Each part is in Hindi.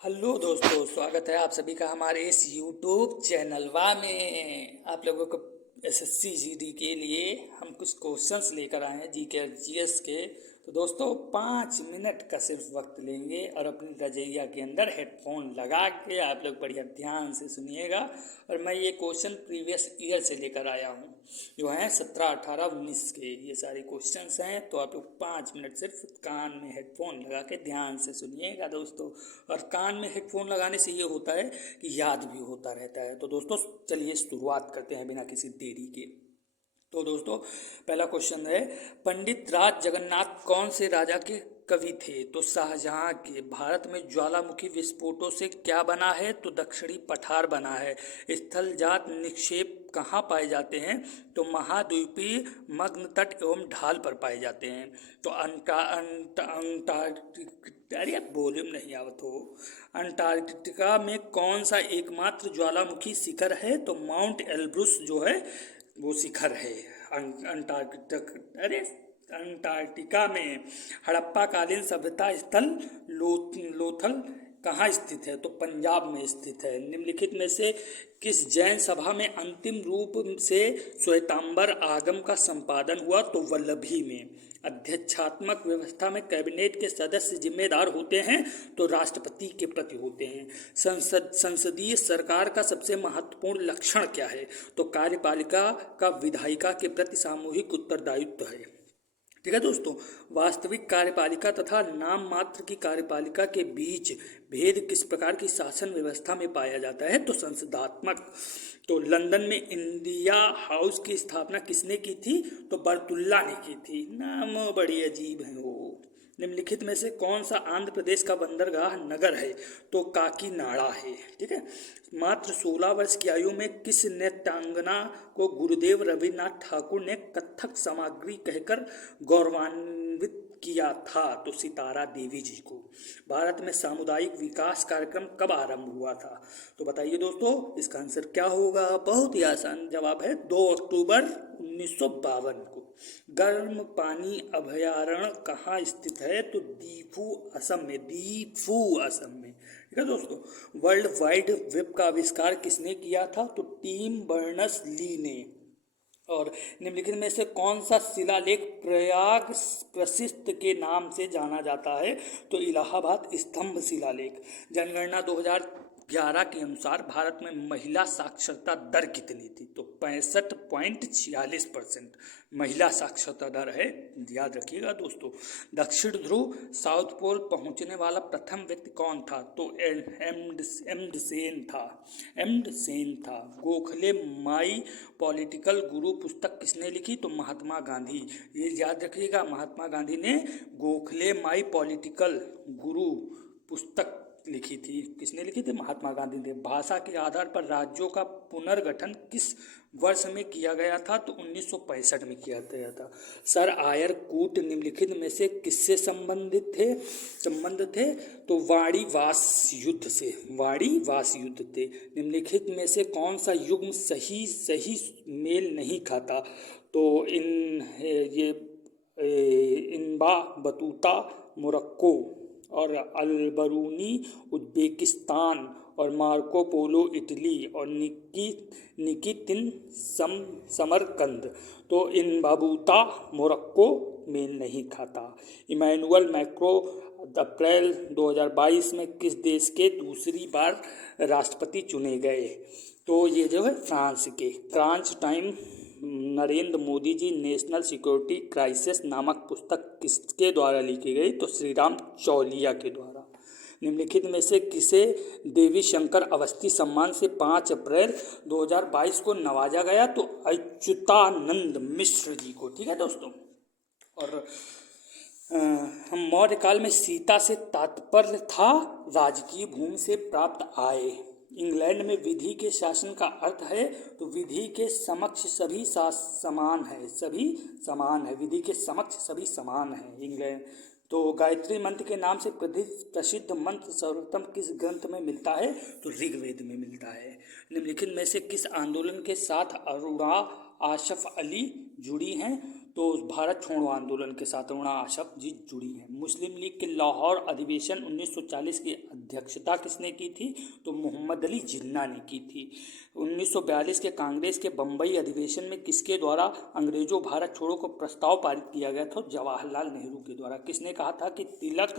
हेलो दोस्तों, स्वागत है आप सभी का हमारे इस यूट्यूब चैनल में। आप लोगों को एसएससी जीडी के लिए हम कुछ क्वेश्चंस लेकर आए हैं, जीके और जीएस के। तो दोस्तों 5 मिनट का सिर्फ वक्त लेंगे और अपनी रजैया के अंदर हेडफोन लगा के आप लोग बढ़िया ध्यान से सुनिएगा। और मैं ये क्वेश्चन प्रीवियस ईयर से लेकर आया हूँ, जो हैं 17, 18, 19 के ये सारे क्वेश्चंस हैं। तो आप लोग 5 मिनट सिर्फ कान में हेडफोन लगा के ध्यान से सुनिएगा दोस्तों। और कान में हेडफोन लगाने से ये होता है कि याद भी होता रहता है। तो दोस्तों चलिए शुरुआत करते हैं बिना किसी देरी के। तो दोस्तों पहला क्वेश्चन है, पंडित राज जगन्नाथ कौन से राजा के कवि थे? तो शाहजहां के। भारत में ज्वालामुखी विस्फोटों से क्या बना है? तो दक्षिणी पठार बना है। स्थलजात निक्षेप कहाँ पाए जाते हैं? तो महाद्वीपीय मग्न तट एवं ढाल पर पाए जाते हैं। तो अरे वॉल्यूम नहीं आवत हो। अंटार्कटिका में कौन सा एकमात्र ज्वालामुखी शिखर है? तो माउंट एल्ब्रुस जो है वो शिखर है अंटार्कटिका में। हड़प्पा कालीन सभ्यता स्थल लोथल कहाँ स्थित है? तो पंजाब में स्थित है। निम्नलिखित में से किस जैन सभा में अंतिम रूप से श्वेतांबर आगम का संपादन हुआ? तो वल्लभी में। अध्यक्षात्मक व्यवस्था में कैबिनेट के सदस्य जिम्मेदार होते हैं? तो राष्ट्रपति के प्रति होते हैं। संसदीय सरकार का सबसे महत्वपूर्ण लक्षण क्या है? तो कार्यपालिका का विधायिका के प्रति सामूहिक उत्तरदायित्व है। ठीक है दोस्तों, वास्तविक कार्यपालिका तथा नाम मात्र की कार्यपालिका के बीच भेद किस प्रकार की शासन व्यवस्था में पाया जाता है? तो संसदात्मक। तो लंदन में इंडिया हाउस की स्थापना किसने की थी? तो बरतुल्ला ने की थी। नाम बड़ी अजीब है वो। निम्नलिखित में से कौन सा आंध्र प्रदेश का बंदरगाह नगर है? तो काकीनाडा है। ठीक है। मात्र 16 वर्ष की आयु में किस नृत्यांगना को गुरुदेव रविन्द्रनाथ ठाकुर ने कथक सामग्री कहकर गौरवान्वित किया था? तो सितारा देवी जी को। भारत में सामुदायिक विकास कार्यक्रम कब आरंभ हुआ था? तो बताइए दोस्तों इसका आंसर क्या होगा? बहुत ही आसान जवाब है, 2 अक्टूबर 1952 को। गर्म पानी अभयारण्य कहाँ स्थित है? तो दीफू असम में। दीफू असम में। ठीक है दोस्तों, वर्ल्ड वाइड वेब का आविष्कार किसने किया था? तो टिम बर्नर्स ली ने। और निम्नलिखित में से कौन सा शिलालेख प्रयाग प्रशिस्त के नाम से जाना जाता है? तो इलाहाबाद स्तंभ शिलालेख। जनगणना 2011 के अनुसार भारत में महिला साक्षरता दर कितनी थी? तो 65.46% महिला साक्षरता दर है, याद रखिएगा दोस्तों। दक्षिण ध्रुव साउथ पोल पहुंचने वाला प्रथम व्यक्ति कौन था? तो एम्डसेन था। गोखले माई पॉलिटिकल गुरु पुस्तक किसने लिखी? तो महात्मा गांधी। ये याद रखिएगा, महात्मा गांधी ने गोखले माई पॉलिटिकल गुरु पुस्तक लिखी थी। किसने लिखी थी? महात्मा गांधी ने। भाषा के आधार पर राज्यों का पुनर्गठन किस वर्ष में किया गया था? तो 1965 में किया गया था। सर आयर कूट निम्नलिखित में से किससे संबंध थे? तो वाणीवास युद्ध से। वाणीवास युद्ध थे। निम्नलिखित में से कौन सा युग्म सही मेल नहीं खाता? तो इनबा बतूता मोरक्को और अलबरूनी उज्बेकिस्तान और मार्को पोलो इटली और निकितिन समरकंद। तो इन बाबूता मोरक्को मेल नहीं खाता। इमैनुअल मैक्रो अप्रैल 2022 में किस देश के दूसरी बार राष्ट्रपति चुने गए? तो ये जो है फ्रांस के। Crunch time Narendra Modi ji national security crisis नामक पुस्तक किसके द्वारा लिखी गई? तो श्रीराम चौलिया के द्वारा। निम्नलिखित में से किसे देवी शंकर अवस्थी सम्मान से 5 अप्रैल 2022 को नवाजा गया? तो अच्युतानंद मिश्र जी को। ठीक है दोस्तों। और हम मौर्य काल में सीता से तात्पर्य था राजकीय भूमि से प्राप्त आय। इंग्लैंड में विधि के शासन का अर्थ है? तो विधि के समक्ष सभी समान है। सभी समान है, विधि के समक्ष सभी समान है इंग्लैंड। तो गायत्री मंत्र के नाम से प्रसिद्ध मंत्र सर्वोत्तम किस ग्रंथ में मिलता है? तो ऋग्वेद में मिलता है। निम्नलिखित में से किस आंदोलन के साथ अरुणा आसफ अली जुड़ी हैं? तो भारत छोड़ो आंदोलन के साथ अरुणा आशफ जी जुड़ी हैं। मुस्लिम लीग के लाहौर अधिवेशन 1940 की अध्यक्षता किसने की थी? तो मोहम्मद अली जिन्ना ने की थी। 1942 के कांग्रेस के बम्बई अधिवेशन में किसके द्वारा अंग्रेजों भारत छोड़ो को प्रस्ताव पारित किया गया था? जवाहरलाल नेहरू के द्वारा। किसने कहा था कि तिलक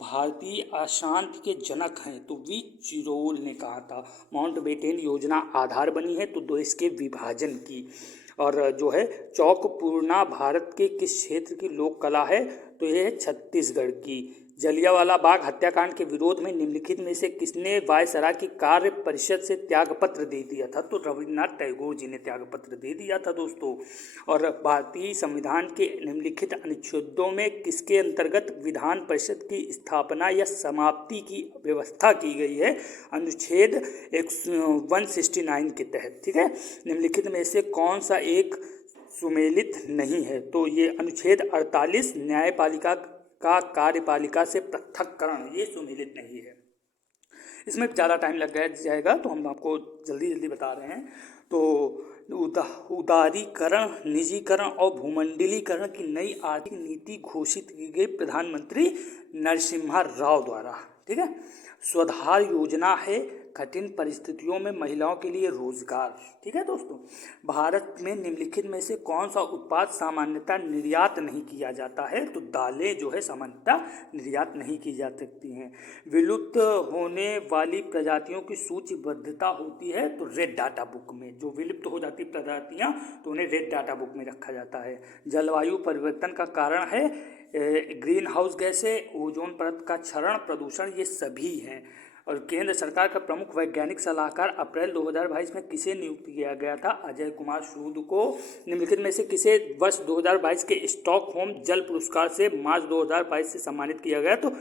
भारतीय अशांति के जनक हैं? तो वी चिरोल ने कहा था। माउंटबेटन योजना आधार बनी है तो देश के विभाजन की। और जो है चौकपूर्णा भारत के किस क्षेत्र की लोक कला है? तो यह है छत्तीसगढ़ की। जलियांवाला बाग हत्याकांड के विरोध में निम्नलिखित में से किसने वायसराय की कार्य परिषद से त्यागपत्र दे दिया था? तो रविन्द्रनाथ टैगोर जी ने त्यागपत्र दे दिया था दोस्तों। और भारतीय संविधान के निम्नलिखित अनुच्छेदों में किसके अंतर्गत विधान परिषद की स्थापना या समाप्ति की व्यवस्था की गई है? अनुच्छेद 169 के तहत। ठीक है, निम्नलिखित में से कौन सा एक सुमेलित नहीं है? तो ये अनुच्छेद 48 न्यायपालिका का कार्यपालिका से पृथक्करण, ये सुमेलित नहीं है। इसमें ज़्यादा टाइम लग जाएगा तो हम आपको जल्दी बता रहे हैं। तो उदारीकरण, निजीकरण और भूमंडलीकरण की नई आर्थिक नीति घोषित की गई प्रधानमंत्री नरसिम्हा राव द्वारा। ठीक है, स्वधार योजना है कठिन परिस्थितियों में महिलाओं के लिए रोजगार। ठीक है दोस्तों, भारत में निम्नलिखित में से कौन सा उत्पाद सामान्यतः निर्यात नहीं किया जाता है? तो दालें जो है सामान्यतः निर्यात नहीं की जा सकती हैं। विलुप्त होने वाली प्रजातियों की सूचीबद्धता होती है तो रेड डाटा बुक में। जो विलुप्त हो जाती प्रजातियां तो उन्हें रेड डाटा बुक में रखा जाता है। जलवायु परिवर्तन का कारण है ग्रीन हाउस गैसें, ओजोन परत का क्षरण, प्रदूषण, ये सभी हैं। और केंद्र सरकार का प्रमुख वैज्ञानिक सलाहकार अप्रैल 2022 में किसे नियुक्त किया गया था? अजय कुमार सूद को। निम्नलिखित में से किसे वर्ष 2022 के स्टॉकहोम जल पुरस्कार से मार्च 2022 से सम्मानित किया गया? तो